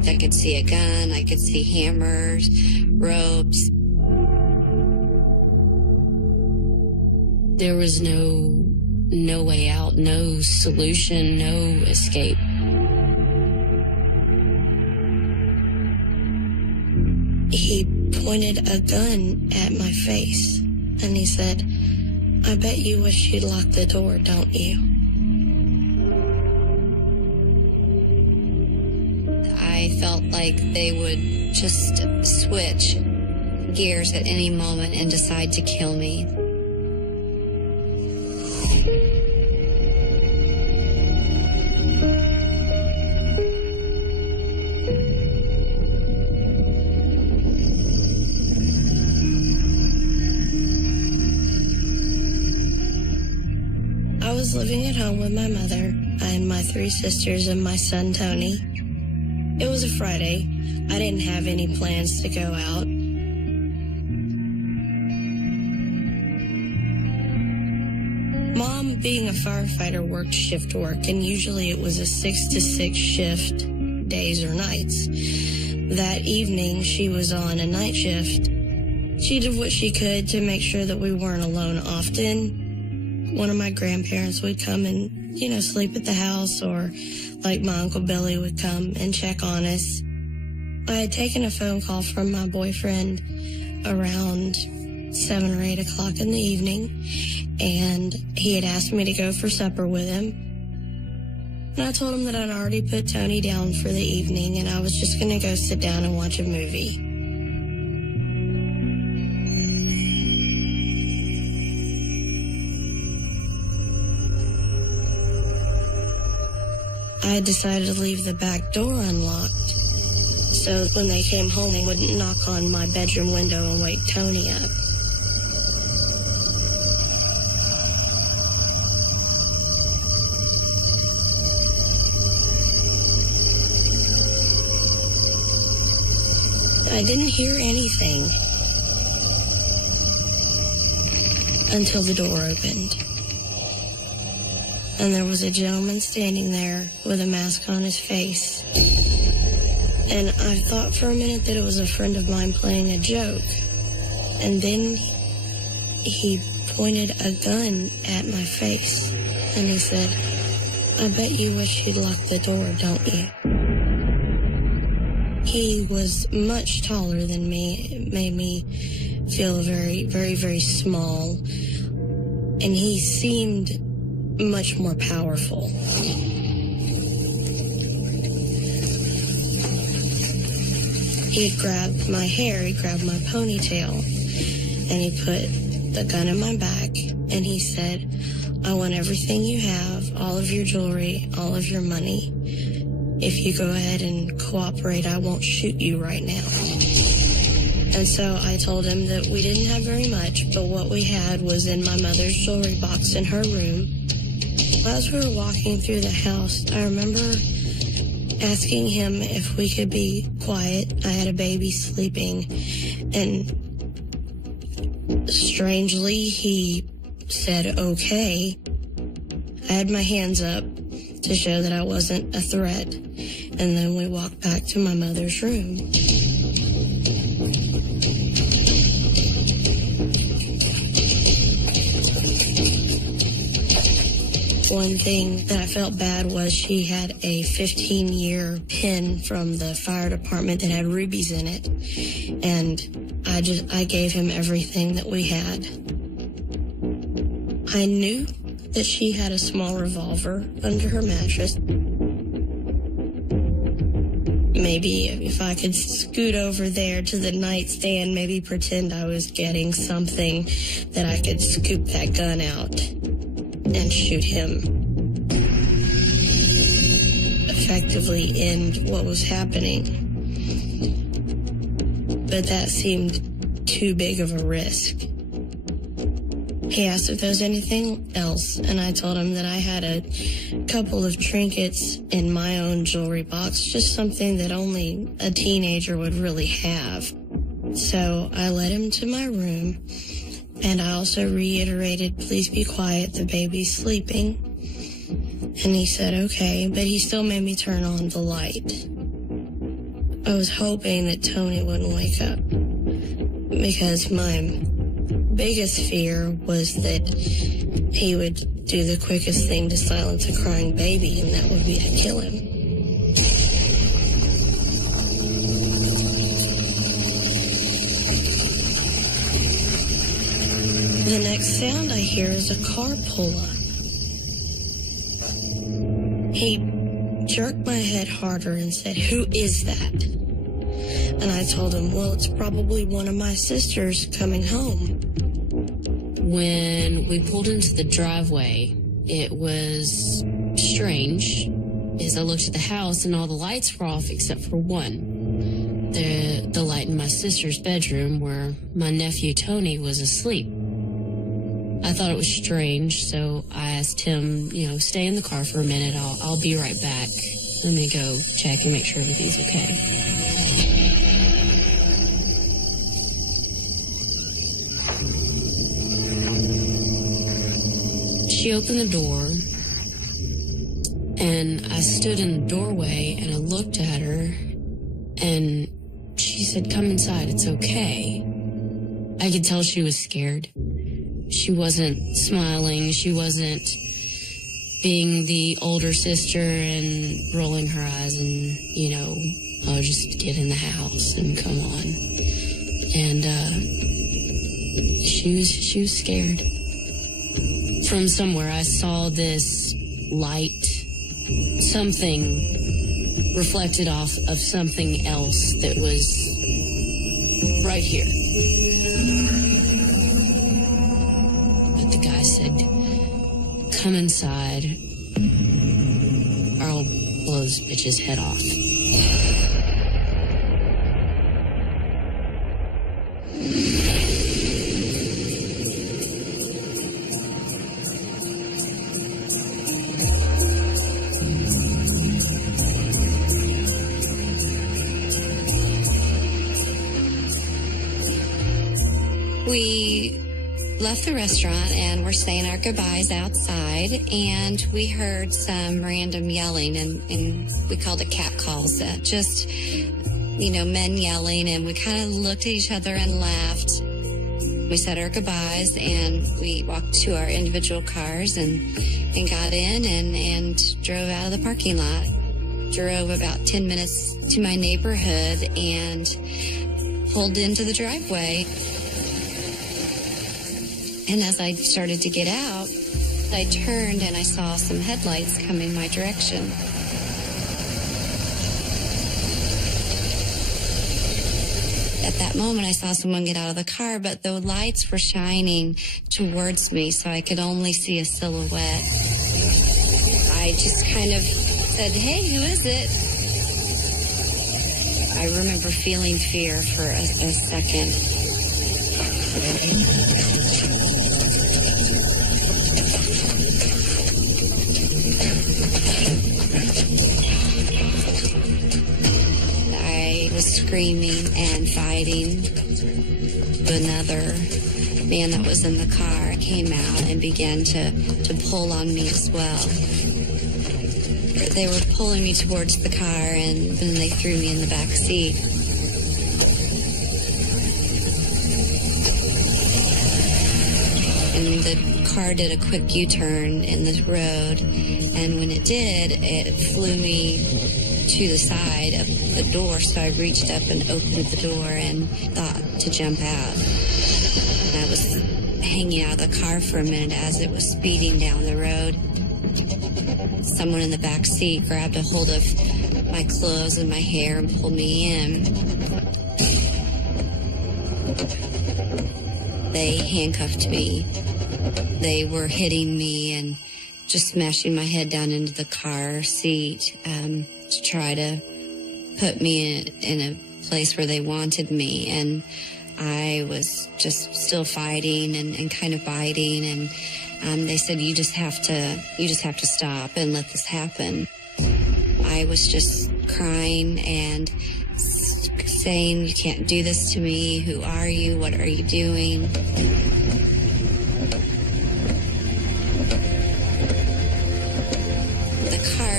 I could see a gun, I could see hammers, ropes. There was no way out, no solution, no escape. He pointed a gun at my face, and he said, "I bet you wish you'd locked the door, don't you?" I felt like they would just switch gears at any moment and decide to kill me. I was living at home with my mother and my 3 sisters and my son, Tony. It was a Friday. I didn't have any plans to go out. Mom, being a firefighter, worked shift work, and usually it was a 6 to 6 shift, days or nights. That evening, she was on a night shift. She did what she could to make sure that we weren't alone often. One of my grandparents would come and, sleep at the house, or like my Uncle Billy would come and check on us. I had taken a phone call from my boyfriend around 7 or 8 o'clock in the evening, and he had asked me to go for supper with him. And I told him that I'd already put Tony down for the evening, and I was just going to go sit down and watch a movie. I had decided to leave the back door unlocked, so when they came home, they wouldn't knock on my bedroom window and wake Tony up. I didn't hear anything until the door opened. And there was a gentleman standing there with a mask on his face. And I thought for a minute that it was a friend of mine playing a joke. And then he pointed a gun at my face. And he said, "I bet you wish you'd locked the door, don't you?" He was much taller than me. It made me feel very, very, very small. And he seemed much more powerful. He grabbed my hair, he grabbed my ponytail, and he put the gun in my back, and he said, "I want everything you have, all of your jewelry, all of your money. If you go ahead and cooperate, I won't shoot you right now." And so I told him that we didn't have very much, but what we had was in my mother's jewelry box in her room. As we were walking through the house, I remember asking him if we could be quiet. I had a baby sleeping, and strangely, he said, "Okay." I had my hands up to show that I wasn't a threat, and then we walked back to my mother's room. One thing that I felt bad was she had a 15-year pin from the fire department that had rubies in it, and I gave him everything that we had. I knew that she had a small revolver under her mattress. Maybe if I could scoot over there to the nightstand, maybe pretend I was getting something, that I could scoop that gun out and shoot him. Effectively end what was happening. But that seemed too big of a risk. He asked if there was anything else, and I told him that I had a couple of trinkets in my own jewelry box, just something that only a teenager would really have. So I led him to my room, and I also reiterated, "Please be quiet, the baby's sleeping." And he said, "Okay," but he still made me turn on the light. I was hoping that Tony wouldn't wake up, because my biggest fear was that he would do the quickest thing to silence a crying baby, and that would be to kill him. The next sound I hear is a car pull up. He jerked my head harder and said, "Who is that?" And I told him, "Well, it's probably one of my sisters coming home." When we pulled into the driveway, it was strange, as I looked at the house and all the lights were off except for one. The light in my sister's bedroom where my nephew Tony was asleep. I thought it was strange, so I asked him, stay in the car for a minute. I'll be right back. Let me go check and make sure everything's okay. She opened the door, and I stood in the doorway, and I looked at her, and she said, "Come inside, it's okay." I could tell she was scared. She wasn't smiling. She wasn't being the older sister and rolling her eyes and, "Oh, just get in the house and come on." And she was scared. From somewhere, I saw this light, something reflected off of something else that was right here. But the guy said, "Come inside, or I'll blow this bitch's head off." We left the restaurant and were saying our goodbyes outside, and we heard some random yelling, and we called it cat calls. Just, men yelling, and we kind of looked at each other and laughed. We said our goodbyes, and we walked to our individual cars and got in and drove out of the parking lot. Drove about 10 minutes to my neighborhood and pulled into the driveway. And as I started to get out, I turned and I saw some headlights coming my direction. At that moment, I saw someone get out of the car, but the lights were shining towards me, so I could only see a silhouette. I just kind of said, "Hey, who is it?" I remember feeling fear for a second. I was screaming and fighting. Another man that was in the car came out and began to pull on me as well. They were pulling me towards the car, and then they threw me in the back seat. And the car did a quick U-turn in the road, and when it did, it flew me to the side of the door, so I reached up and opened the door and thought to jump out. And I was hanging out of the car for a minute as it was speeding down the road. Someone in the back seat grabbed a hold of my clothes and my hair and pulled me in. They handcuffed me. They were hitting me and just smashing my head down into the car seat to try to put me in a place where they wanted me. And I was just still fighting and kind of biting. And they said, you just have to stop and let this happen. I was just crying and saying, "You can't do this to me. Who are you? What are you doing?" The car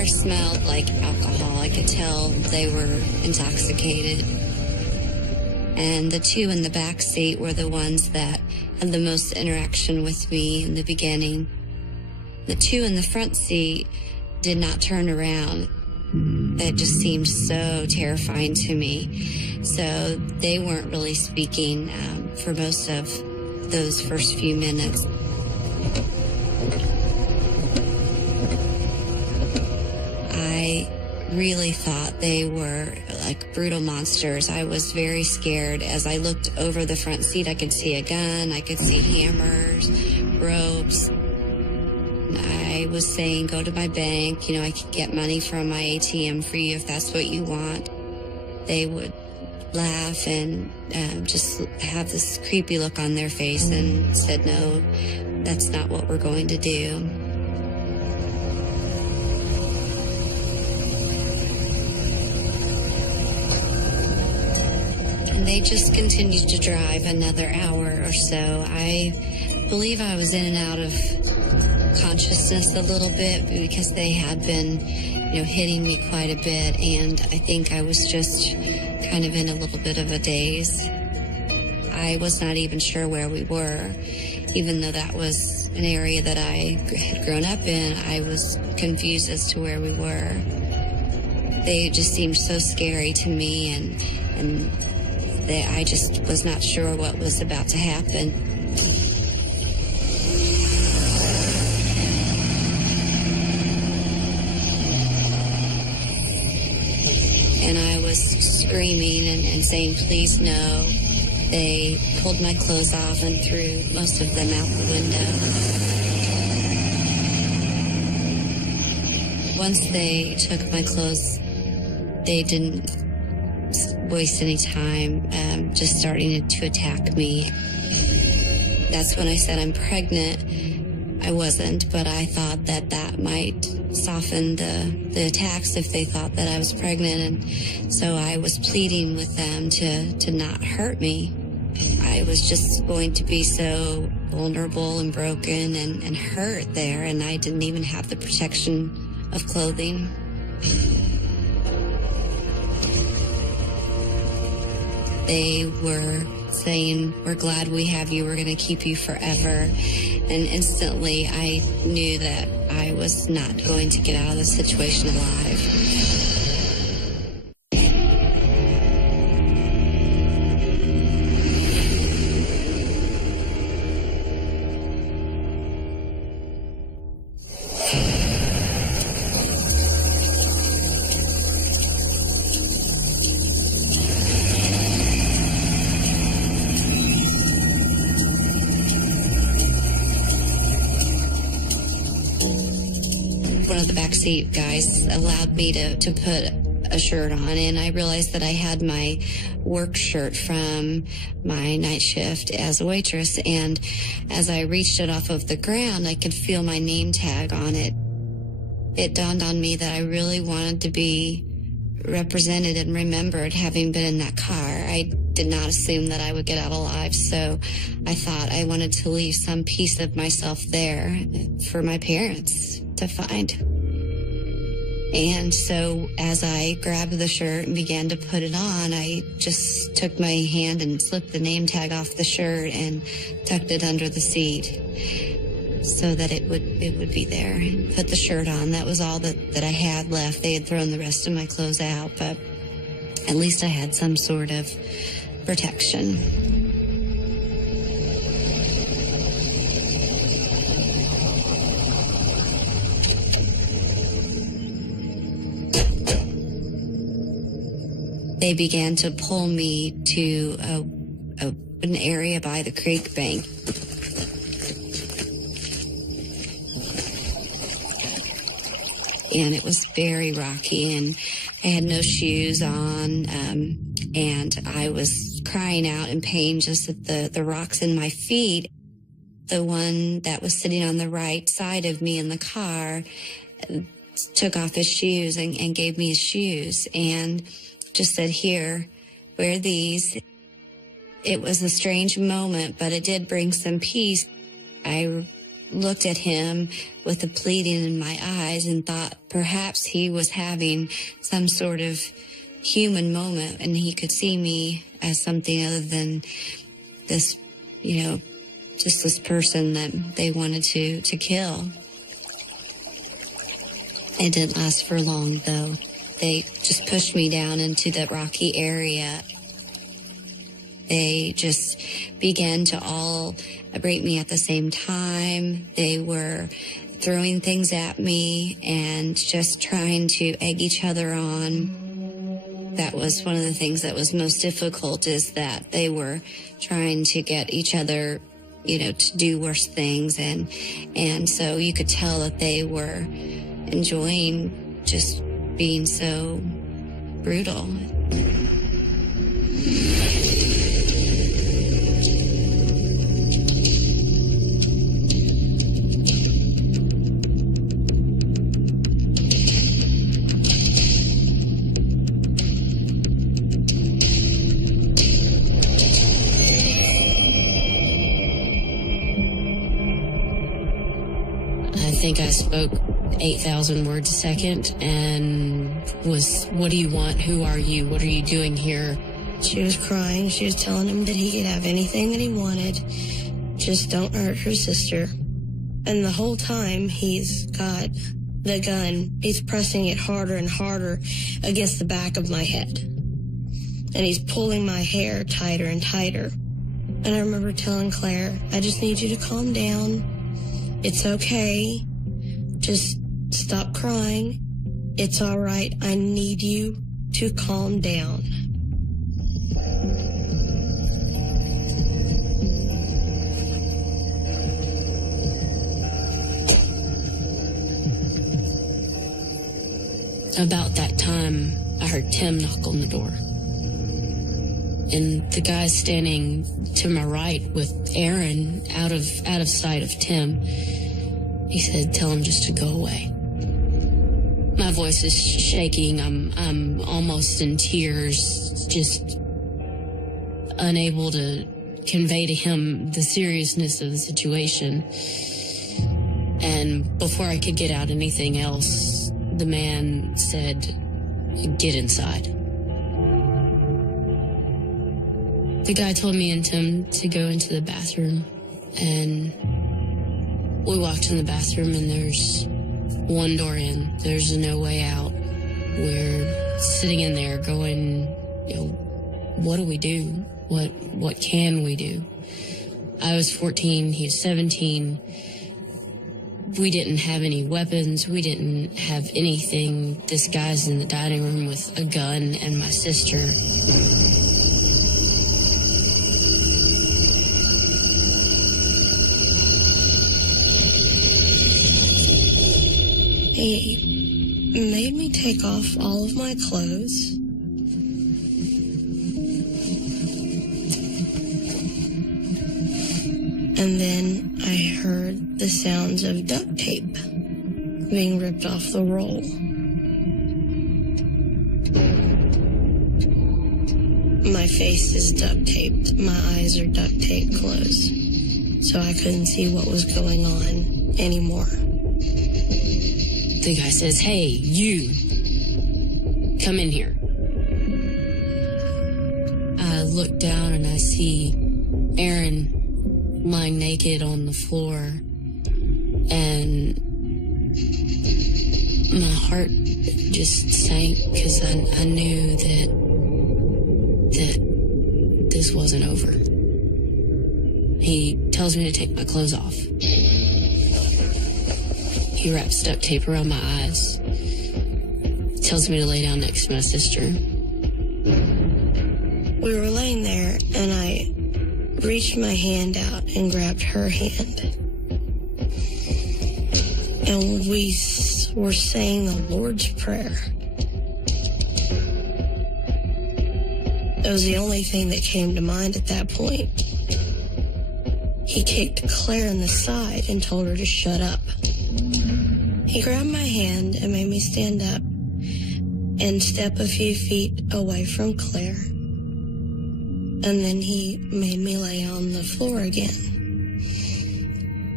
car smelled like alcohol. I could tell they were intoxicated. And the two in the back seat were the ones that had the most interaction with me in the beginning. The two in the front seat did not turn around. That just seemed so terrifying to me. So they weren't really speaking for most of those first few minutes. I really thought they were like brutal monsters. I was very scared. As I looked over the front seat, I could see a gun, I could see hammers, ropes. I was saying, go to my bank, I could get money from my ATM for you if that's what you want. They would laugh and just have this creepy look on their face and said, no, that's not what we're going to do. And they just continued to drive another hour or so. I believe I was in and out of consciousness a little bit because they had been, hitting me quite a bit, and I think I was just kind of in a little bit of a daze. I was not even sure where we were, even though that was an area that I had grown up in. I was confused as to where we were. They just seemed so scary to me, and I just was not sure what was about to happen. And I was screaming and saying, please no. They pulled my clothes off and threw most of them out the window. Once they took my clothes, they didn't waste any time just starting to attack me. That's when I said I'm pregnant. I wasn't, but I thought that might soften the attacks if they thought that I was pregnant. And so I was pleading with them to not hurt me. I was just going to be so vulnerable and broken and hurt there, and I didn't even have the protection of clothing. They were saying, we're glad we have you, we're going to keep you forever. And instantly I knew that I was not going to get out of this situation alive. One of the backseat guys allowed me to put a shirt on, and I realized that I had my work shirt from my night shift as a waitress, and as I reached it off of the ground, I could feel my name tag on it. It dawned on me that I really wanted to be represented and remembered having been in that car. I did not assume that I would get out alive, so I thought I wanted to leave some piece of myself there for my parents to find. And so as I grabbed the shirt and began to put it on, I just took my hand and slipped the name tag off the shirt and tucked it under the seat so that it would be there. And put the shirt on. That was all that I had left. They had thrown the rest of my clothes out, but at least I had some sort of protection. They began to pull me to an area by the creek bank. And it was very rocky, and I had no shoes on, and I was crying out in pain just at the rocks in my feet. The one that was sitting on the right side of me in the car took off his shoes and gave me his shoes and just said, here, wear these. It was a strange moment, but it did bring some peace. I looked at him with the pleading in my eyes and thought perhaps he was having some sort of human moment and he could see me as something other than this, just this person that they wanted to kill. It didn't last for long, though. They just pushed me down into the rocky area. They just began to all rape me at the same time. They were throwing things at me and just trying to egg each other on. That was one of the things that was most difficult, is that they were trying to get each other, to do worse things. And so you could tell that they were enjoying just being so brutal. I think I spoke 8,000 words a second and was, what do you want? Who are you? What are you doing here? She was crying. She was telling him that he could have anything that he wanted. Just don't hurt her sister. And the whole time he's got the gun, he's pressing it harder and harder against the back of my head. And he's pulling my hair tighter and tighter. And I remember telling Claire, I just need you to calm down. It's okay. Just stop crying. It's all right. I need you to calm down. About that time, I heard Tim knock on the door. And the guy standing to my right with Aaron out of sight of Tim, he said, tell him just to go away. My voice is shaking. I'm almost in tears, just unable to convey to him the seriousness of the situation. And before I could get out anything else, the man said, get inside. The guy told me and Tim to go into the bathroom, and we walked in the bathroom, and there's one door in. There's no way out. We're sitting in there going, what do we do? What can we do? I was 14, he was 17. We didn't have any weapons. We didn't have anything. This guy's in the dining room with a gun and my sister. He made me take off all of my clothes. And then I heard the sounds of duct tape being ripped off the roll. My face is duct taped. My eyes are duct taped closed. So I couldn't see what was going on anymore. The guy says, hey, you, come in here. I look down and I see Aaron lying naked on the floor, and my heart just sank because I knew that this wasn't over. He tells me to take my clothes off. He wraps duct tape around my eyes, tells me to lay down next to my sister. We were laying there, and I reached my hand out and grabbed her hand. And we were saying the Lord's Prayer. It was the only thing that came to mind at that point. He kicked Claire in the side and told her to shut up. He grabbed my hand and made me stand up and step a few feet away from Claire. And then he made me lay on the floor again.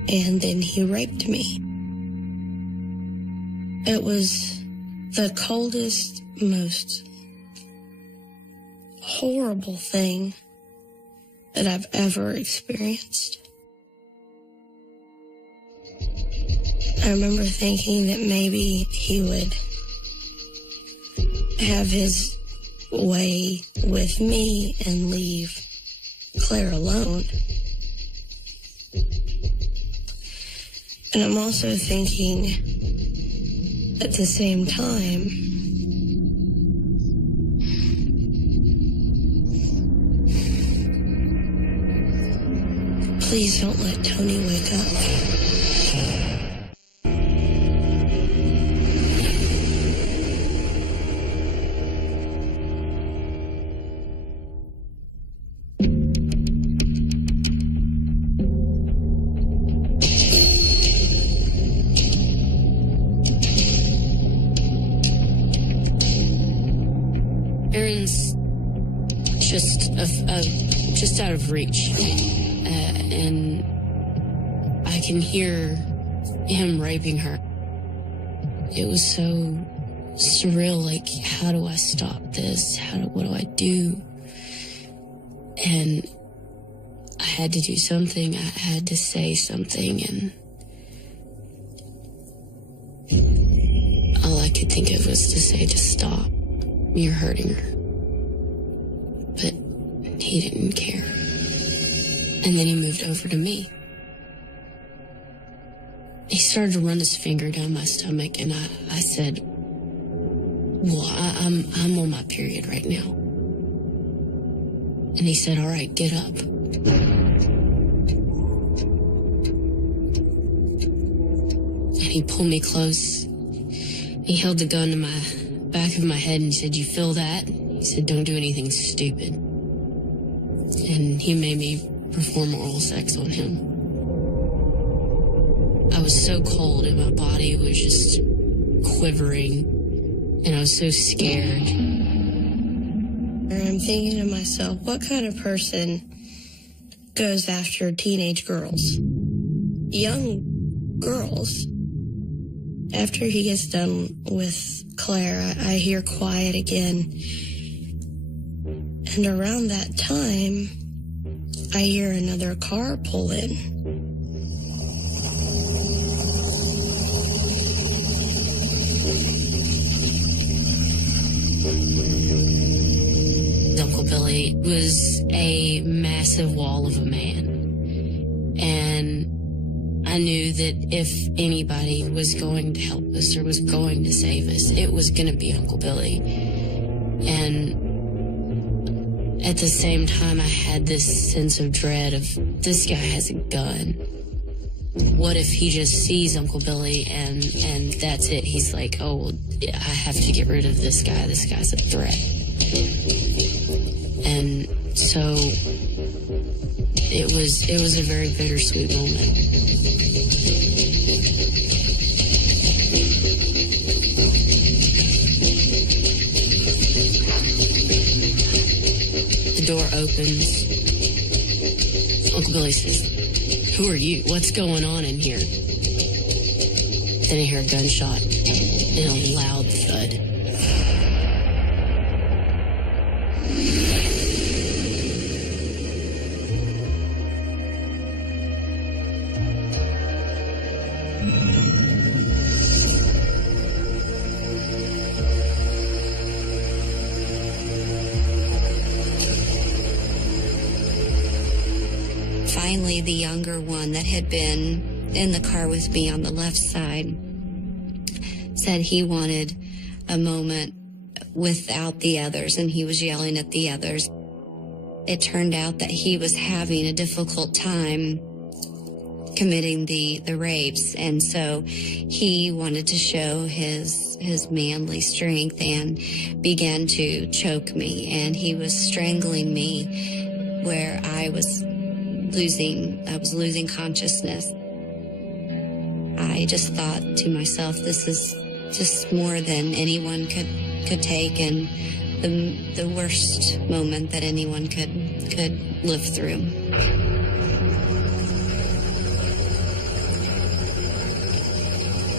and then he raped me. It was the coldest, most horrible thing that I've ever experienced. I remember thinking that maybe he would have his way with me and leave Claire alone. And I'm also thinking at the same time, please don't let Tony wake up. Aaron's just out of reach, and I can hear him raping her. It was so surreal. Like, how do I stop this? What do I do? And I had to do something. I had to say something, and all I could think of was to say, just stop. You're hurting her. But he didn't care. And then he moved over to me. He started to run his finger down my stomach, and I said, well, I'm on my period right now. And he said, all right, get up. And he pulled me close. He held the gun to my back of my head and said, you feel that? He said, don't do anything stupid. And he made me perform oral sex on him. I was so cold and my body was just quivering, and I was so scared. I'm thinking to myself, what kind of person goes after teenage girls? Young girls. After he gets done with Claire, I hear quiet again. And around that time, I hear another car pull in. Uncle Billy was a massive wall of a man. And I knew that if anybody was going to help us or was going to save us, it was going to be Uncle Billy. And at the same time, I had this sense of dread of, this guy has a gun. What if he just sees Uncle Billy and that's it? He's like, oh, well, I have to get rid of this guy. This guy's a threat. And so it was a very bittersweet moment. The door opens. Uncle Billy says, who are you? What's going on in here? Then I hear a gunshot and a loud thud. Finally, the younger one that had been in the car with me on the left side said he wanted a moment without the others, and he was yelling at the others. It turned out that he was having a difficult time committing the rapes, and so he wanted to show his manly strength and began to choke me, and he was strangling me where I was losing consciousness. I just thought to myself, this is just more than anyone could take, and the worst moment that anyone could live through.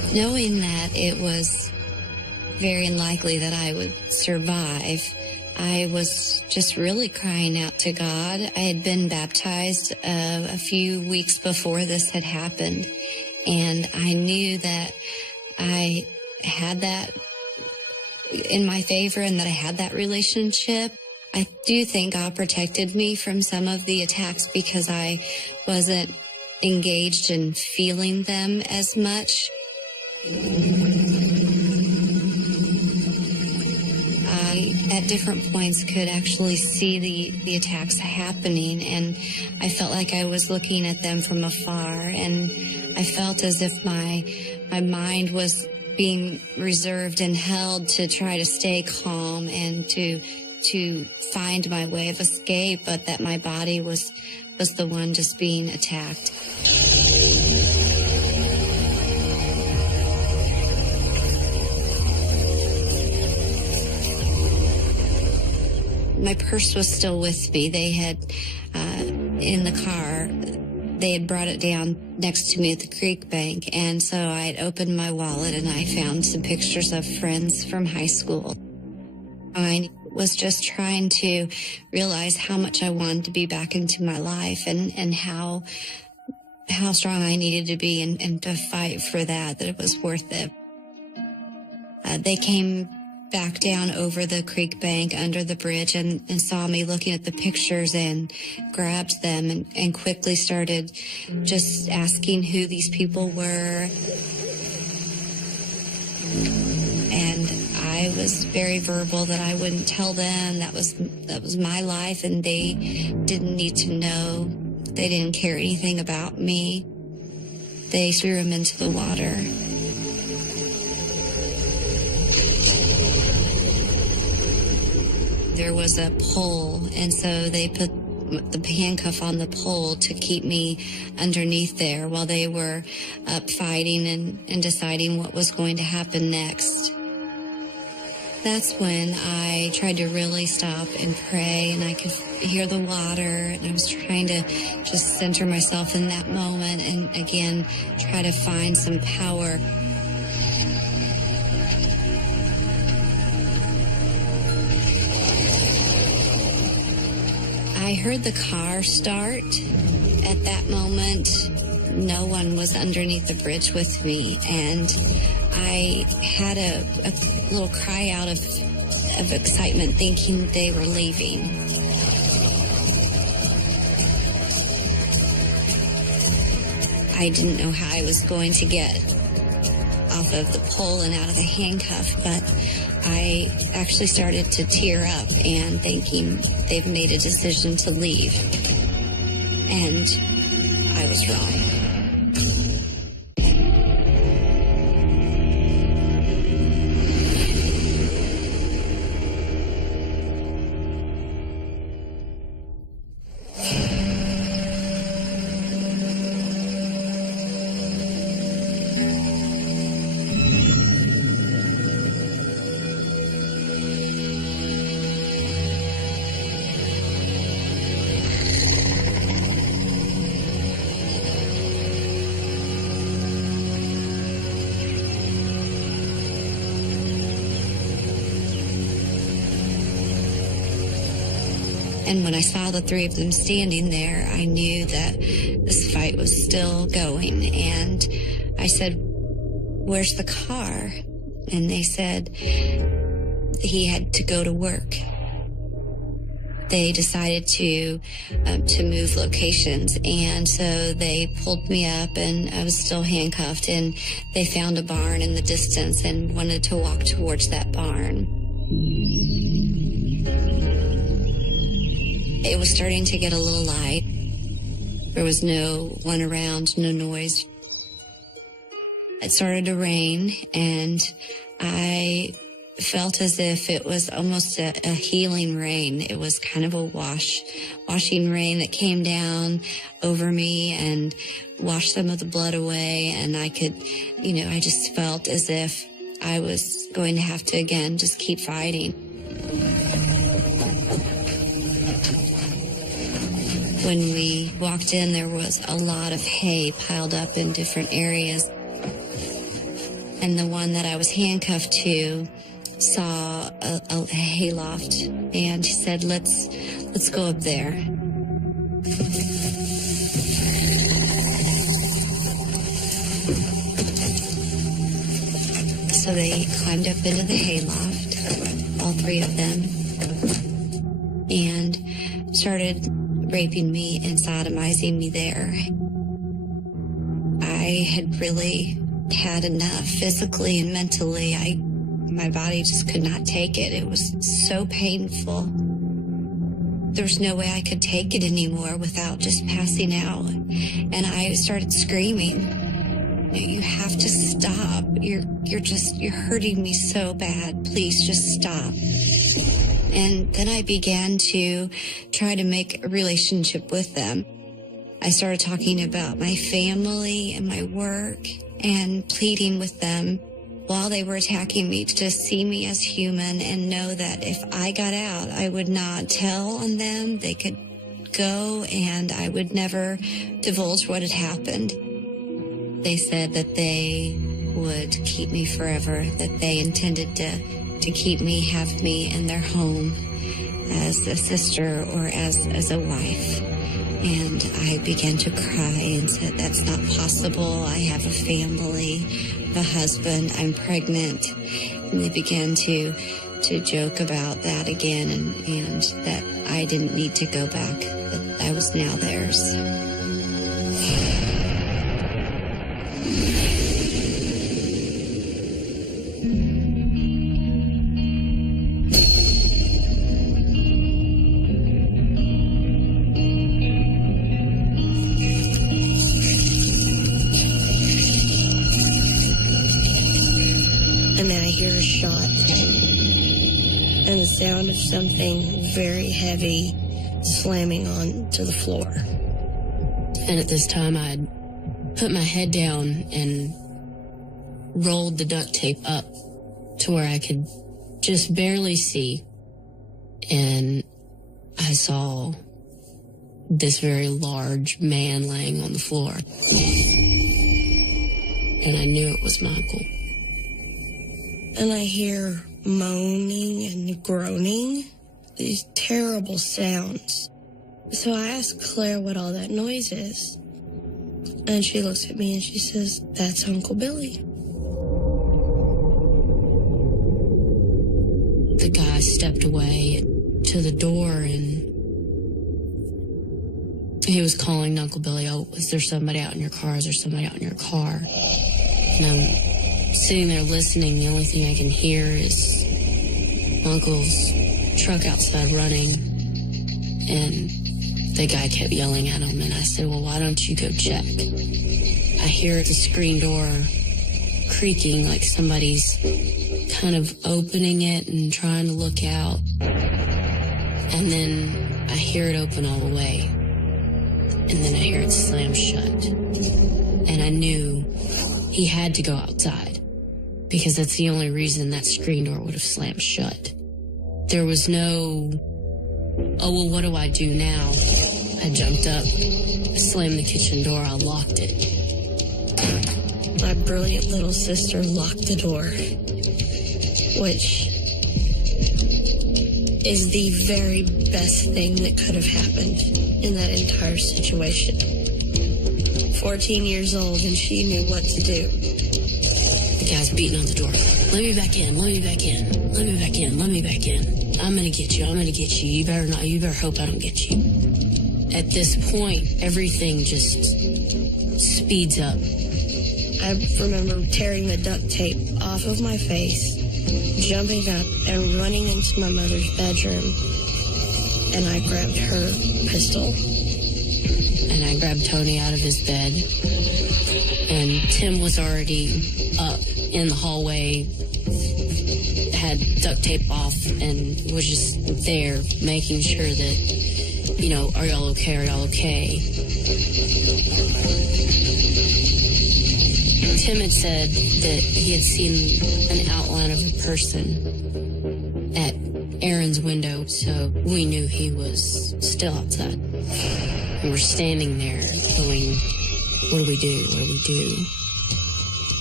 Knowing that it was very unlikely that I would survive, I was just really crying out to God. I had been baptized a few weeks before this had happened, and I knew that I had that in my favor and that I had that relationship. I do think God protected me from some of the attacks because I wasn't engaged in feeling them as much. I, at different points, could actually see the attacks happening, and I felt like I was looking at them from afar, and I felt as if my mind was being reserved and held to try to stay calm and to find my way of escape, but that my body was the one just being attacked. My purse was still with me. They had, in the car, they had brought it down next to me at the creek bank. And so I had opened my wallet and I found some pictures of friends from high school. I was just trying to realize how much I wanted to be back into my life and how strong I needed to be and to fight for that it was worth it. They came back down over the creek bank under the bridge and saw me looking at the pictures and grabbed them and quickly started just asking who these people were. And I was very verbal that I wouldn't tell them. That was my life, and they didn't need to know. They didn't care anything about me. They threw him into the water. There was a pole, and so they put the handcuff on the pole to keep me underneath there while they were up fighting and deciding what was going to happen next. That's when I tried to really stop and pray, and I could hear the water, and I was trying to just center myself in that moment and again try to find some power. I heard the car start. At that moment, no one was underneath the bridge with me, and I had a little cry out of excitement, thinking they were leaving. I didn't know how I was going to get off of the pole and out of the handcuff, but I actually started to tear up and thinking they've made a decision to leave. And I was wrong. And when I saw the three of them standing there, I knew that this fight was still going. And I said, "Where's the car?" And they said he had to go to work. They decided to move locations, and so they pulled me up, and I was still handcuffed, and they found a barn in the distance and wanted to walk towards that barn. It was starting to get a little light. There was no one around, no noise. It started to rain, and I felt as if it was almost a healing rain. It was kind of a washing rain that came down over me and washed some of the blood away. And I could, I just felt as if I was going to have to, again, just keep fighting. When we walked in, there was a lot of hay piled up in different areas. and the one that I was handcuffed to saw a hayloft, and he said, let's go up there. So they climbed up into the hayloft, all three of them, and started raping me and sodomizing me there. I had really had enough physically and mentally. My body just could not take it. It was so painful. There was no way I could take it anymore without just passing out. And I started screaming, "You have to stop. You're hurting me so bad. Please just stop." And then I began to try to make a relationship with them. I started talking about my family and my work and pleading with them while they were attacking me to see me as human and know that if I got out, I would not tell on them. They could go and I would never divulge what had happened. They said that they would keep me forever, that they intended to keep me, have me in their home as a sister or as a wife. And I began to cry and said, "That's not possible. I have a family, a husband, I'm pregnant." And they began to joke about that again and that I didn't need to go back, that I was now theirs. And then I hear a shot and the sound of something very heavy slamming onto the floor. And at this time, I'd put my head down and rolled the duct tape up to where I could just barely see. And I saw this very large man laying on the floor. And I knew it was Michael. And I hear moaning and groaning, these terrible sounds. So I ask Claire what all that noise is. And she looks at me and she says, "That's Uncle Billy." The guy stepped away to the door and he was calling Uncle Billy, "Oh, is there somebody out in your car? Is there somebody out in your car?" And I'm sitting there listening. The only thing I can hear is Uncle's truck outside running. And the guy kept yelling at him. And I said, "Well, why don't you go check?" I hear the screen door creaking like somebody's kind of opening it and trying to look out. And then I hear it open all the way. And then I hear it slam shut. And I knew he had to go outside because that's the only reason that screen door would have slammed shut. There was no, "Oh, well, what do I do now?" I jumped up, I slammed the kitchen door, I locked it. My brilliant little sister locked the door, which is the very best thing that could have happened in that entire situation. 14 years old, and she knew what to do. The guy's beating on the door. "Let me back in, let me back in, let me back in, let me back in. I'm gonna get you, I'm gonna get you. You better hope I don't get you." At this point, everything just speeds up. I remember tearing the duct tape off of my face, jumping up and running into my mother's bedroom, and I grabbed her pistol. And I grabbed Tony out of his bed. And Tim was already up in the hallway, had duct tape off, and was just there making sure that, "Are y'all okay? Are y'all okay?" Tim had said that he had seen an outline of a person at Aaron's window, so we knew he was still outside. And we're standing there going, "What do we do? What do we do?"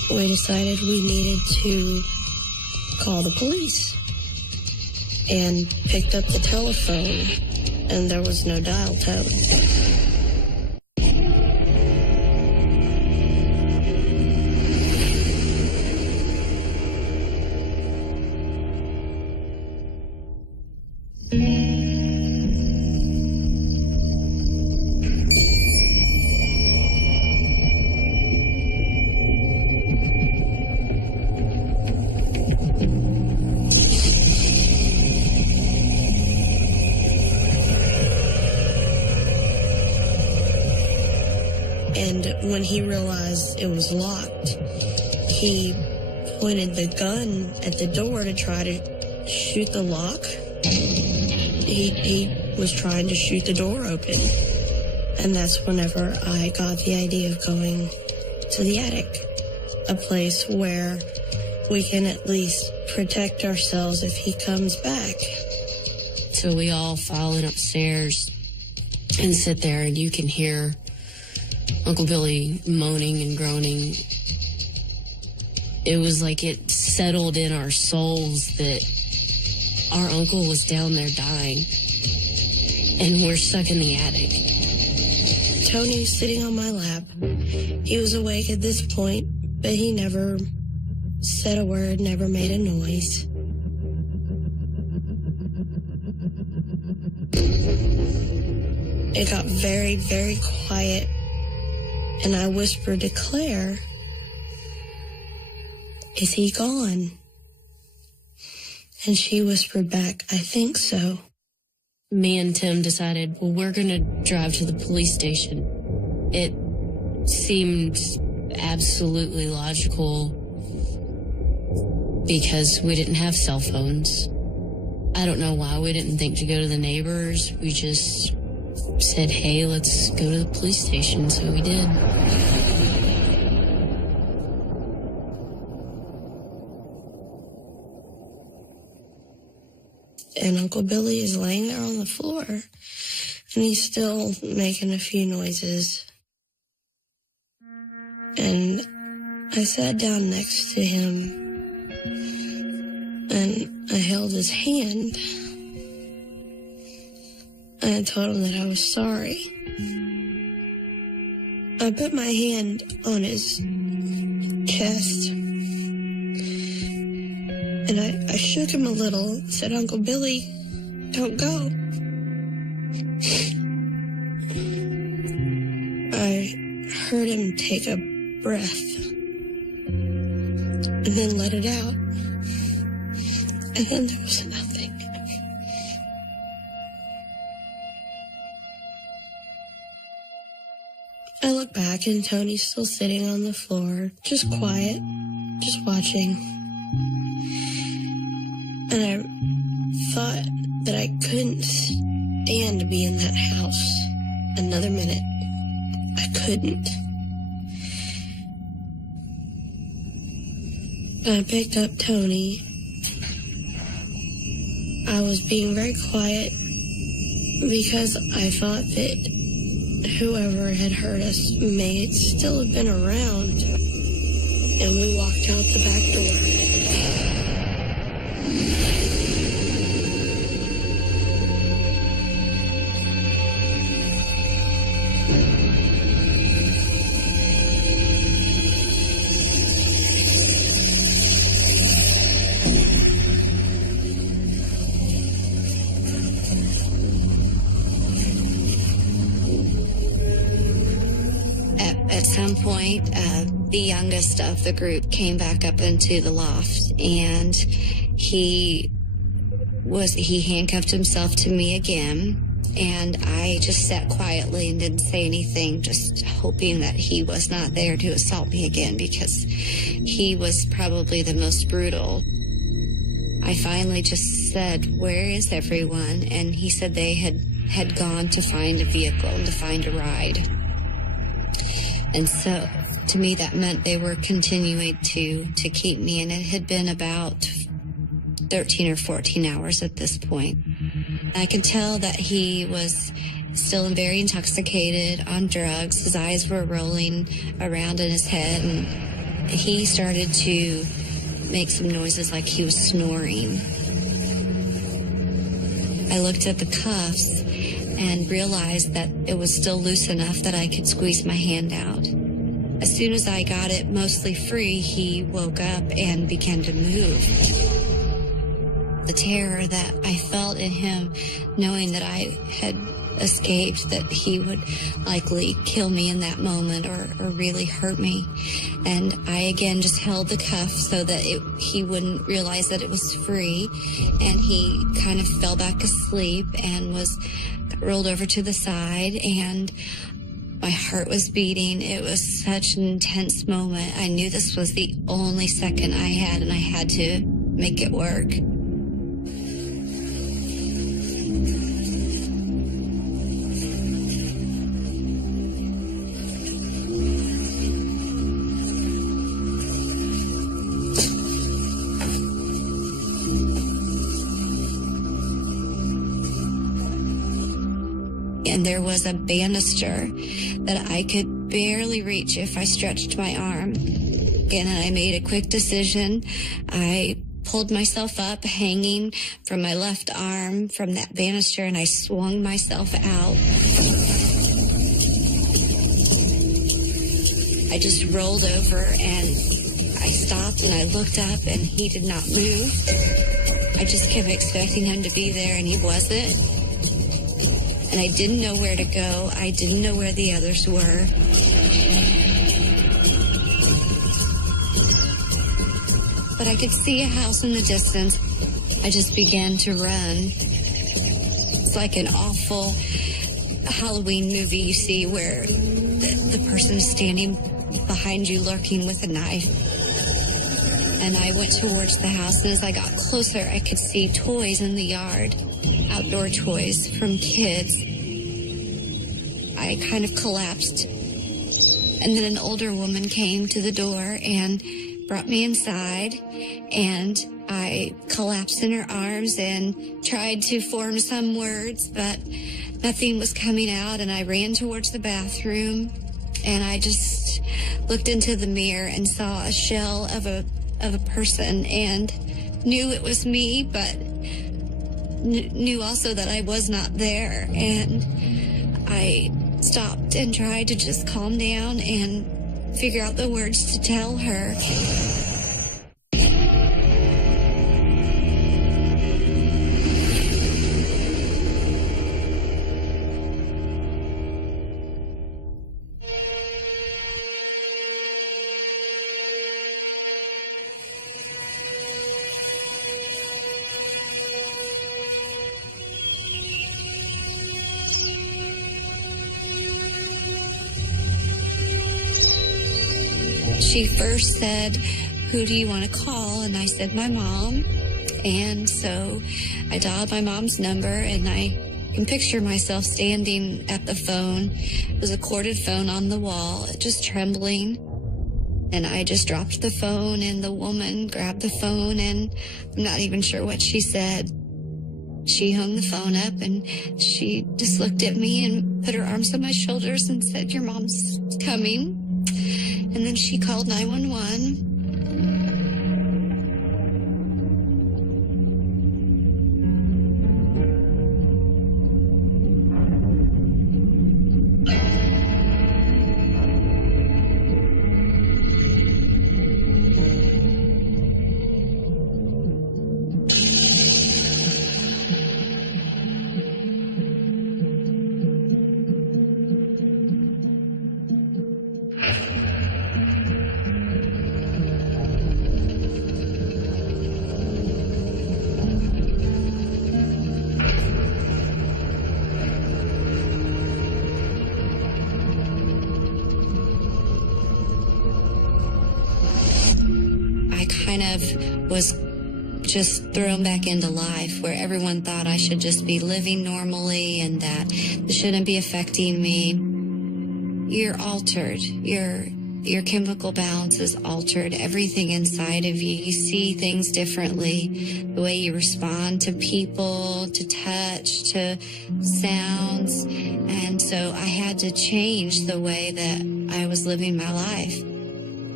we decided we needed to call the police and picked up the telephone, and there was no dial tone. And when he realized it was locked, he pointed the gun at the door to try to shoot the lock. He was trying to shoot the door open. And that's whenever I got the idea of going to the attic, a place where we can at least protect ourselves if he comes back. So we all file in upstairs and sit there, and you can hear Uncle Billy moaning and groaning. It was like it settled in our souls that our uncle was down there dying, and we're stuck in the attic. Tony's sitting on my lap. He was awake at this point, but he never said a word, never made a noise. It got very, very quiet, and I whispered to Claire, "Is he gone?" And she whispered back, "I think so." Me and Tim decided, well, we're going to drive to the police station. It seemed absolutely logical because we didn't have cell phones. I don't know why we didn't think to go to the neighbors. We just said, hey, let's go to the police station. So we did. And Uncle Billy is laying there on the floor, and he's still making a few noises. And I sat down next to him, and I held his hand. And I told him that I was sorry. I put my hand on his chest, and I shook him a little and said, "Uncle Billy, don't go." I heard him take a breath and then let it out. And then there was nothing. I look back and Tony's still sitting on the floor, just quiet, just watching. And I thought that I couldn't stand to be in that house another minute. I couldn't. I picked up Tony. I was being very quiet because I thought that whoever had hurt us may still have been around. And we walked out the back door. At some point, the youngest of the group came back up into the loft, and he handcuffed himself to me again, and I just sat quietly and didn't say anything, just hoping that he was not there to assault me again, because he was probably the most brutal. I finally just said, "Where is everyone?" And he said they had gone to find a vehicle and to find a ride. And so, to me, that meant they were continuing to keep me, and it had been about 13 or 14 hours at this point. I could tell that he was still very intoxicated on drugs. His eyes were rolling around in his head, and he started to make some noises like he was snoring. I looked at the cuffs and realized that it was still loose enough that I could squeeze my hand out. As soon as I got it mostly free, he woke up and began to move. The terror that I felt in him, knowing that I had escaped, that he would likely kill me in that moment or really hurt me. And I again just held the cuff so that he wouldn't realize that it was free. And he kind of fell back asleep and got rolled over to the side, and my heart was beating. It was such an intense moment. I knew this was the only second I had, and I had to make it work. And there was a banister that I could barely reach if I stretched my arm. Again, I made a quick decision. I pulled myself up, hanging from my left arm from that banister, and I swung myself out. I just rolled over, and I stopped, and I looked up, and he did not move. I just kept expecting him to be there, and he wasn't. And I didn't know where to go. I didn't know where the others were. But I could see a house in the distance. I just began to run. It's like an awful Halloween movie you see where the person is standing behind you lurking with a knife. And I went towards the house, and as I got closer, I could see toys in the yard. Outdoor toys from kids. I kind of collapsed. And then an older woman came to the door and brought me inside, and I collapsed in her arms and tried to form some words, but nothing was coming out, and I ran towards the bathroom, and I just looked into the mirror and saw a shell of a person and knew it was me, but knew also that I was not there. And I stopped and tried to just calm down and figure out the words to tell her. She first said, "Who do you want to call?" And I said, "My mom." And so I dialed my mom's number, and I can picture myself standing at the phone. It was a corded phone on the wall, just trembling. And I just dropped the phone, and the woman grabbed the phone, and I'm not even sure what she said. She hung the phone up, and she just looked at me and put her arms on my shoulders and said, "Your mom's coming." And then she called 911. Was just thrown back into life, where everyone thought I should just be living normally and that it shouldn't be affecting me. You're altered. Your chemical balance is altered. Everything inside of you see things differently. The way you respond to people, to touch, to sounds. And so I had to change the way that I was living my life.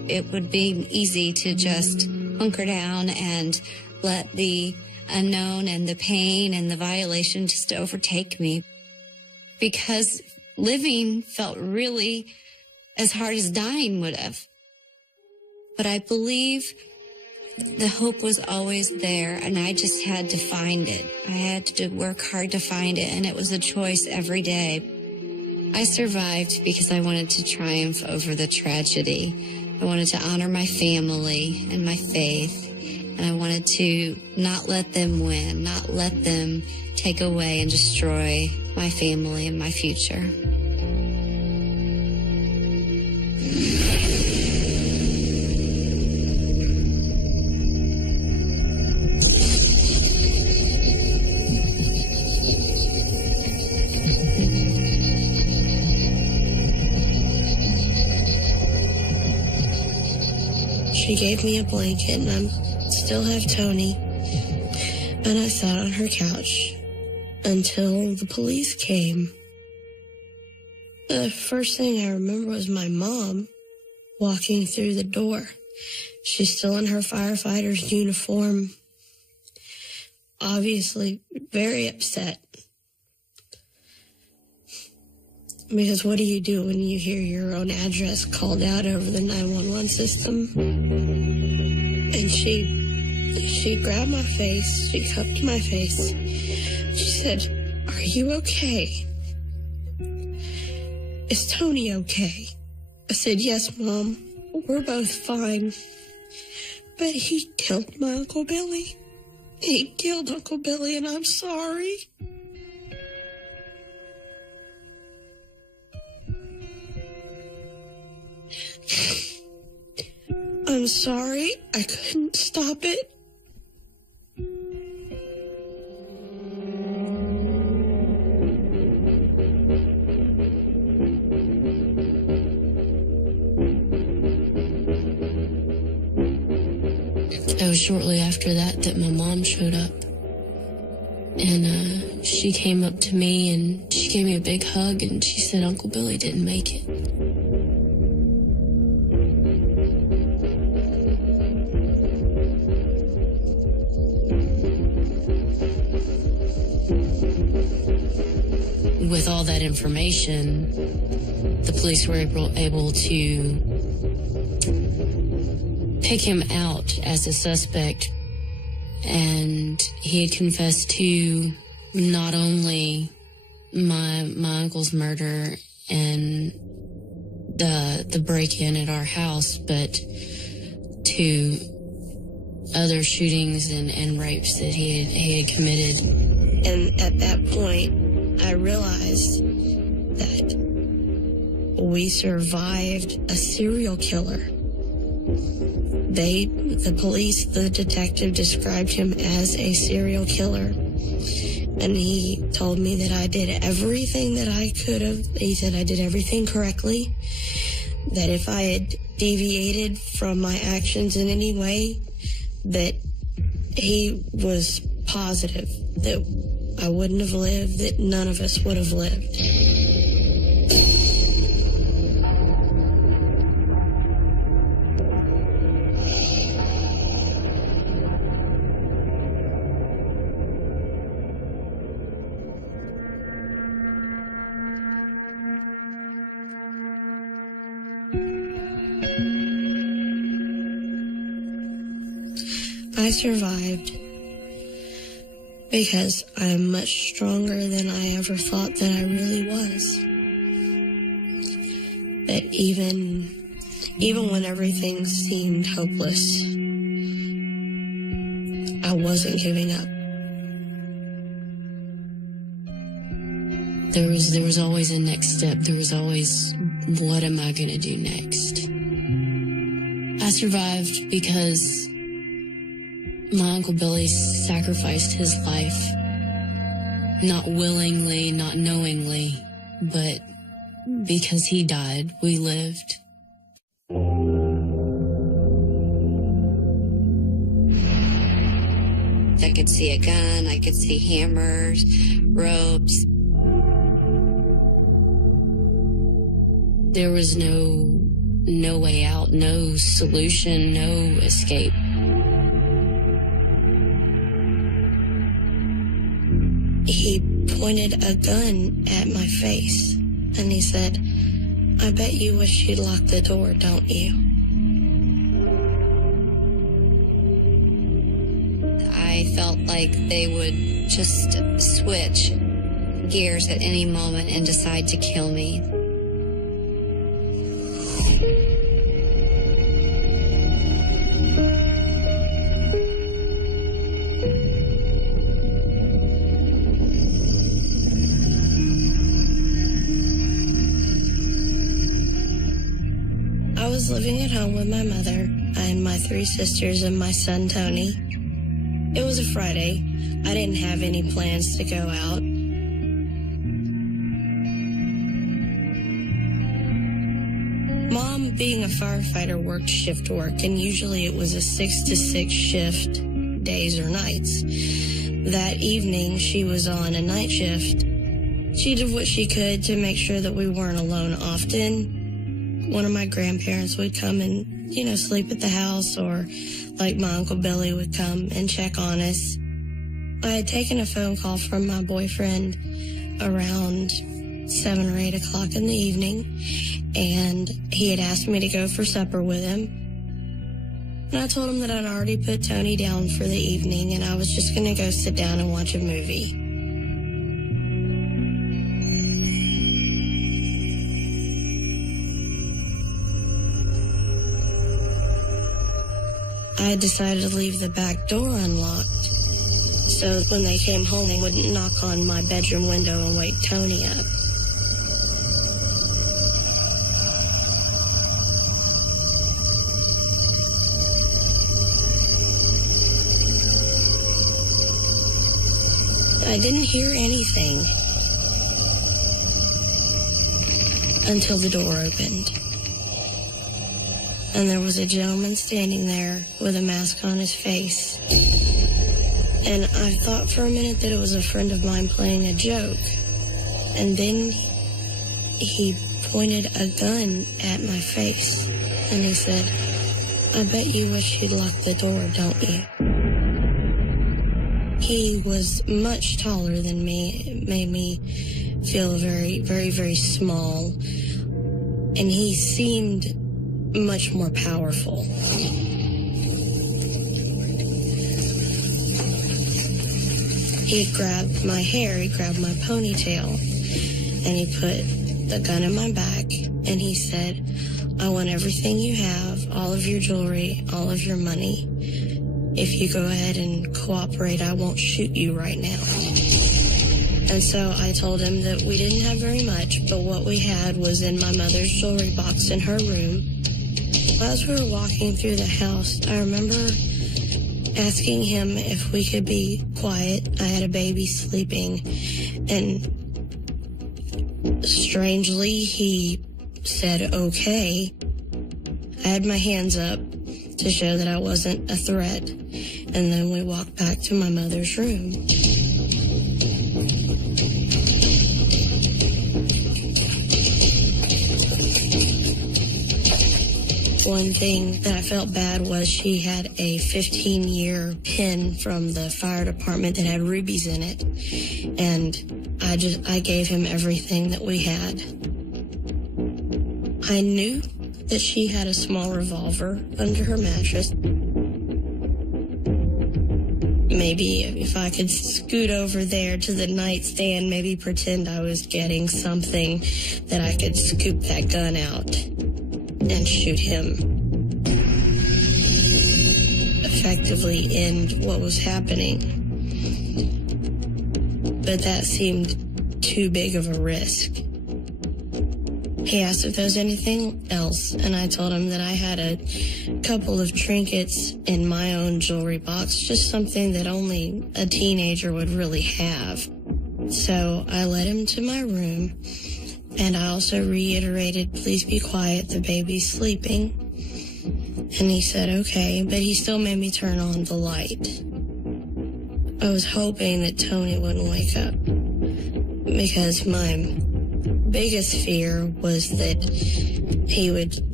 it would be easy to just hunker down and let the unknown and the pain and the violation just overtake me. Because living felt really as hard as dying would have. But I believe the hope was always there, and I just had to find it. I had to work hard to find it, and it was a choice every day. I survived because I wanted to triumph over the tragedy. I wanted to honor my family and my faith, and I wanted to not let them win, not let them take away and destroy my family and my future. She gave me a blanket, and I still have Tony. And I sat on her couch until the police came. The first thing I remember was my mom walking through the door. She's still in her firefighter's uniform, obviously very upset. Because what do you do when you hear your own address called out over the 911 system? And she grabbed my face, she cupped my face. She said, "Are you okay? Is Tony okay?" I said, "Yes, Mom, we're both fine. But he killed my Uncle Billy. He killed Uncle Billy, and I'm sorry." I'm sorry, I couldn't stop it. It was shortly after that my mom showed up. And she came up to me and she gave me a big hug and she said Uncle Billy didn't make it. With all that information, the police were able to pick him out as a suspect, and he had confessed to not only my uncle's murder and the break-in at our house, but to other shootings and rapes that he had committed. And at that point, I realized that we survived a serial killer. The police, the detective described him as a serial killer. And he told me that I did everything that I could have. He said I did everything correctly. That if I had deviated from my actions in any way, that he was positive that I wouldn't have lived, that none of us would have lived. I survived because I'm much stronger than I ever thought that I really was. That even when everything seemed hopeless, I wasn't giving up. There was always a next step. There was always, what am I going to do next? I survived because my Uncle Billy sacrificed his life, not willingly, not knowingly, but because he died, we lived. I could see a gun, I could see hammers, ropes. There was no no way out, no solution, no escape. He pointed a gun at my face, and he said, "I bet you wish you'd locked the door, don't you?" I felt like they would just switch gears at any moment and decide to kill me. I was living at home with my mother and my 3 sisters and my son, Tony. It was a Friday. I didn't have any plans to go out. Mom, being a firefighter, worked shift work, and usually it was a 6 to 6 shift, days or nights. That evening, she was on a night shift. She did what she could to make sure that we weren't alone often. One of my grandparents would come and, sleep at the house, or like my Uncle Billy would come and check on us. I had taken a phone call from my boyfriend around 7 or 8 o'clock in the evening, and he had asked me to go for supper with him. And I told him that I'd already put Tony down for the evening, and I was just going to go sit down and watch a movie. I had decided to leave the back door unlocked, so when they came home, they wouldn't knock on my bedroom window and wake Tony up. I didn't hear anything until the door opened. And there was a gentleman standing there with a mask on his face. And I thought for a minute that it was a friend of mine playing a joke. And then he pointed a gun at my face. And he said, "I bet you wish you'd locked the door, don't you?" He was much taller than me. It made me feel very, very, very small. And he seemed much more powerful. He grabbed my hair, he grabbed my ponytail, and he put the gun in my back, and he said, "I want everything you have, all of your jewelry, all of your money. If you go ahead and cooperate, I won't shoot you right now." And so I told him that we didn't have very much, but what we had was in my mother's jewelry box in her room. As we were walking through the house, I remember asking him if we could be quiet. I had a baby sleeping, and strangely, he said, "Okay." I had my hands up to show that I wasn't a threat, and then we walked back to my mother's room. One thing that I felt bad was she had a 15-year pin from the fire department that had rubies in it, and I gave him everything that we had. I knew that she had a small revolver under her mattress. Maybe if I could scoot over there to the nightstand, maybe pretend I was getting something, that I could scoop that gun out and shoot him. Effectively end what was happening. But that seemed too big of a risk. He asked if there was anything else, and I told him that I had a couple of trinkets in my own jewelry box, just something that only a teenager would really have. So I led him to my room, and I also reiterated, "Please be quiet, the baby's sleeping." And he said, "Okay," but he still made me turn on the light. I was hoping that Tony wouldn't wake up, because my biggest fear was that he would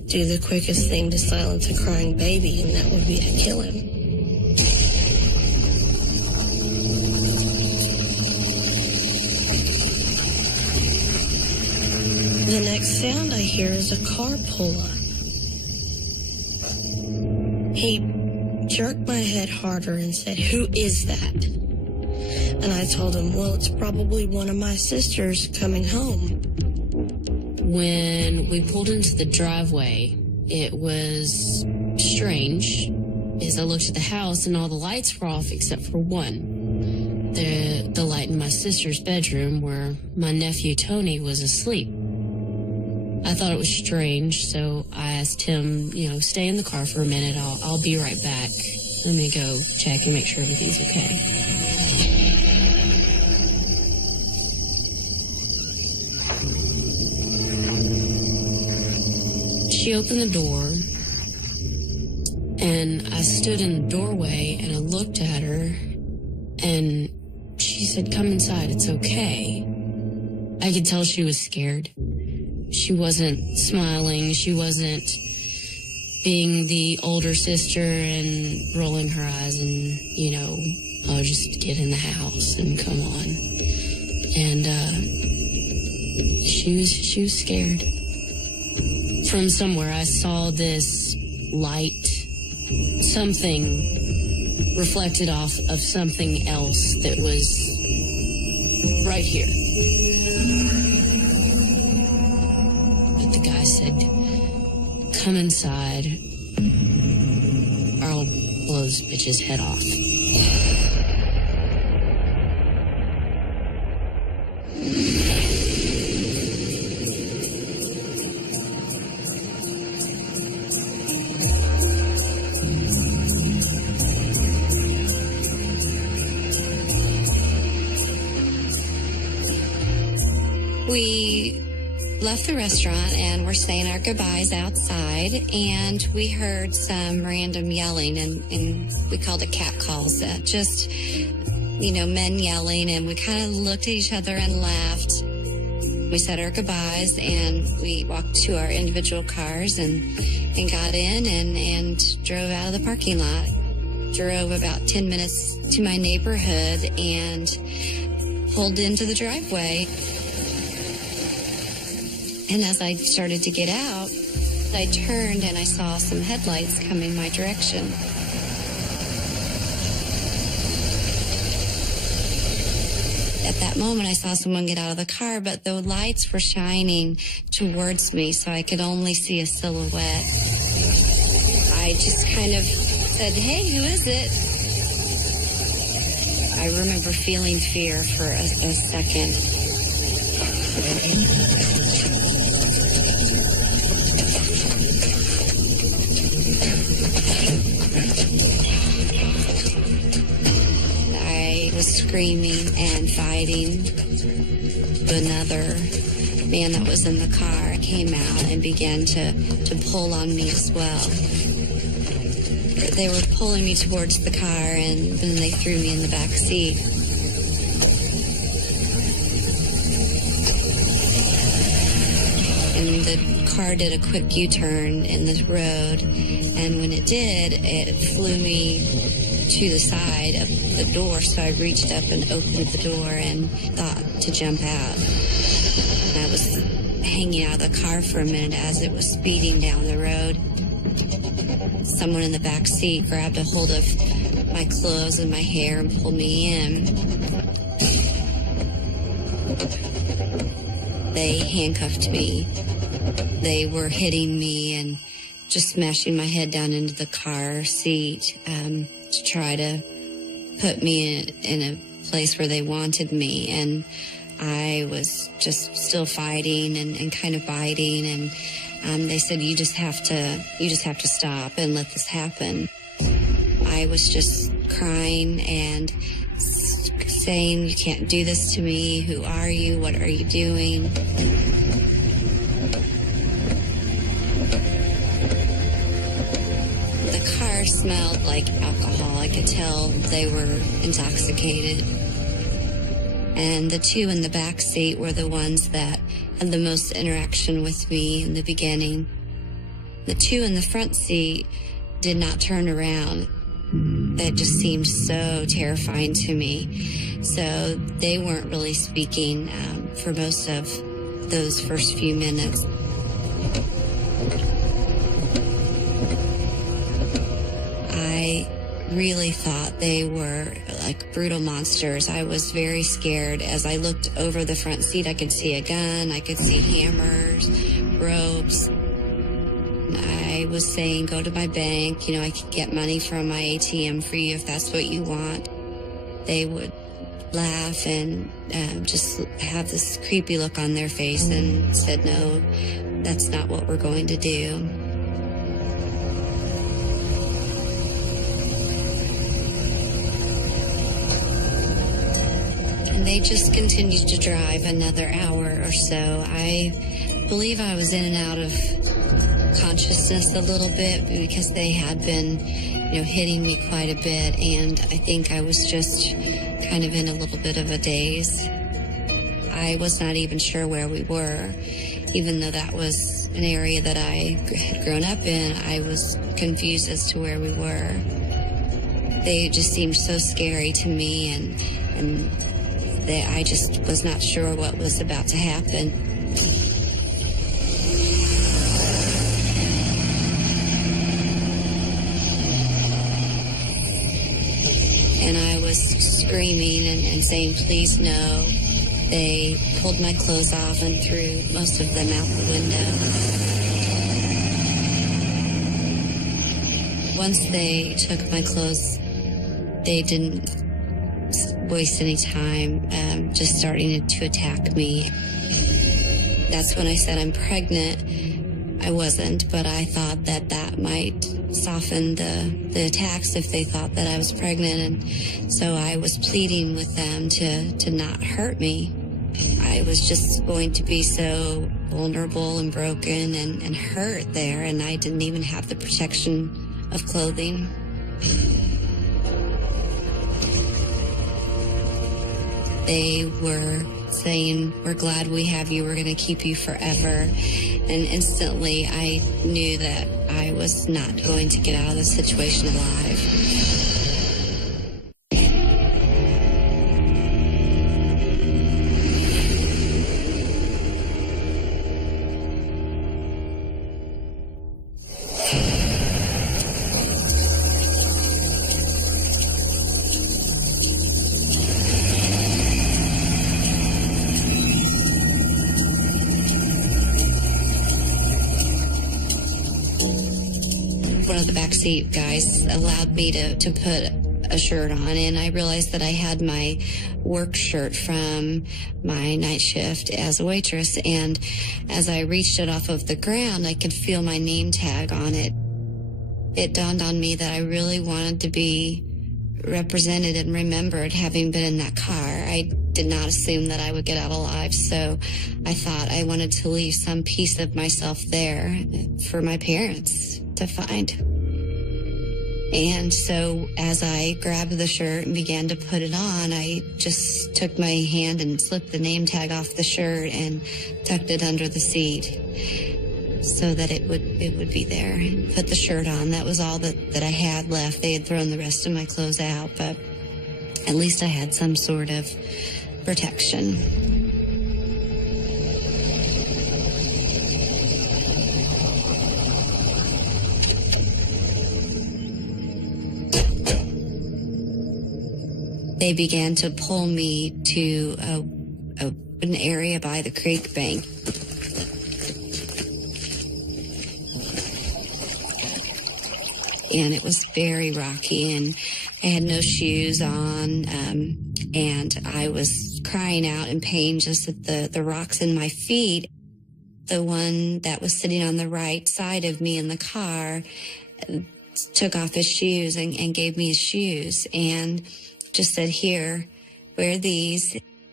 do the quickest thing to silence a crying baby, and that would be to kill him. The next sound I hear is a car pull up. He jerked my head harder and said, "Who is that?" And I told him, "Well, it's probably one of my sisters coming home." When we pulled into the driveway, it was strange as I looked at the house and all the lights were off except for one. The light in my sister's bedroom where my nephew Tony was asleep. I thought it was strange, so I asked him, stay in the car for a minute. I'll be right back. Let me go check and make sure everything's okay. She opened the door, and I stood in the doorway, and I looked at her, and she said, "Come inside, it's okay." I could tell she was scared. She wasn't smiling. She wasn't being the older sister and rolling her eyes and, "Oh, just get in the house and come on." And she was scared. From somewhere, I saw this light, something reflected off of something else that was right here. But the guy said, "Come inside, or I'll blow this bitch's head off." We left the restaurant and were saying our goodbyes outside, and we heard some random yelling, and we called it cat calls. Just, men yelling, and we kind of looked at each other and laughed. We said our goodbyes, and we walked to our individual cars and got in and drove out of the parking lot. Drove about 10 minutes to my neighborhood and pulled into the driveway. And as I started to get out, I turned and I saw some headlights coming my direction. At that moment, I saw someone get out of the car, but the lights were shining towards me, so I could only see a silhouette. I just kind of said, "Hey, who is it?" I remember feeling fear for a second. I was screaming and fighting. Another man that was in the car came out and began to pull on me as well. They were pulling me towards the car, and then they threw me in the back seat. And the car did a quick U-turn in the road, and when it did, it flew me to the side of the door, so I reached up and opened the door and thought to jump out. And I was hanging out of the car for a minute as it was speeding down the road. Someone in the back seat grabbed a hold of my clothes and my hair and pulled me in. They handcuffed me. They were hitting me and just smashing my head down into the car seat to try to put me in a place where they wanted me. And I was just still fighting and kind of biting. And they said, you just have to stop and let this happen. I was just crying and saying, "You can't do this to me. Who are you? What are you doing?" The car smelled like alcohol. I could tell they were intoxicated. And the two in the back seat were the ones that had the most interaction with me in the beginning. The two in the front seat did not turn around. That just seemed so terrifying to me. So they weren't really speaking for most of those first few minutes. I really thought they were like brutal monsters. I was very scared. As I looked over the front seat, I could see a gun, I could see hammers, ropes. I was saying, go to my bank, I could get money from my ATM for you if that's what you want. They would laugh and just have this creepy look on their face and said, no, that's not what we're going to do. And they just continued to drive another hour or so. I believe I was in and out of consciousness a little bit because they had been, hitting me quite a bit, and I think I was just kind of in a little bit of a daze. I was not even sure where we were, even though that was an area that I had grown up in. I was confused as to where we were. They just seemed so scary to me, and I just was not sure what was about to happen. And I was screaming and saying, please no. They pulled my clothes off and threw most of them out the window. Once they took my clothes, they didn't waste any time, just starting to attack me. That's when I said I'm pregnant. I wasn't, but I thought that might soften the attacks if they thought that I was pregnant, and so I was pleading with them to not hurt me. I was just going to be so vulnerable and broken and hurt there, and I didn't even have the protection of clothing. They were saying, we're glad we have you, we're going to keep you forever. And instantly I knew that I was not going to get out of this situation alive. One of the backseat guys allowed me to put a shirt on, and I realized that I had my work shirt from my night shift as a waitress, and as I reached it off of the ground, I could feel my name tag on it. It dawned on me that I really wanted to be represented and remembered having been in that car. I did not assume that I would get out alive, so I thought I wanted to leave some piece of myself there for my parents to find. And so as I grabbed the shirt and began to put it on, I just took my hand and slipped the name tag off the shirt and tucked it under the seat so that it would be there. And put the shirt on. That was all that I had left. They had thrown the rest of my clothes out, but at least I had some sort of protection. They began to pull me to an area by the creek bank. And it was very rocky, and I had no shoes on, and I was crying out in pain just at the rocks in my feet. The one that was sitting on the right side of me in the car took off his shoes and gave me his shoes and just said, here, wear these.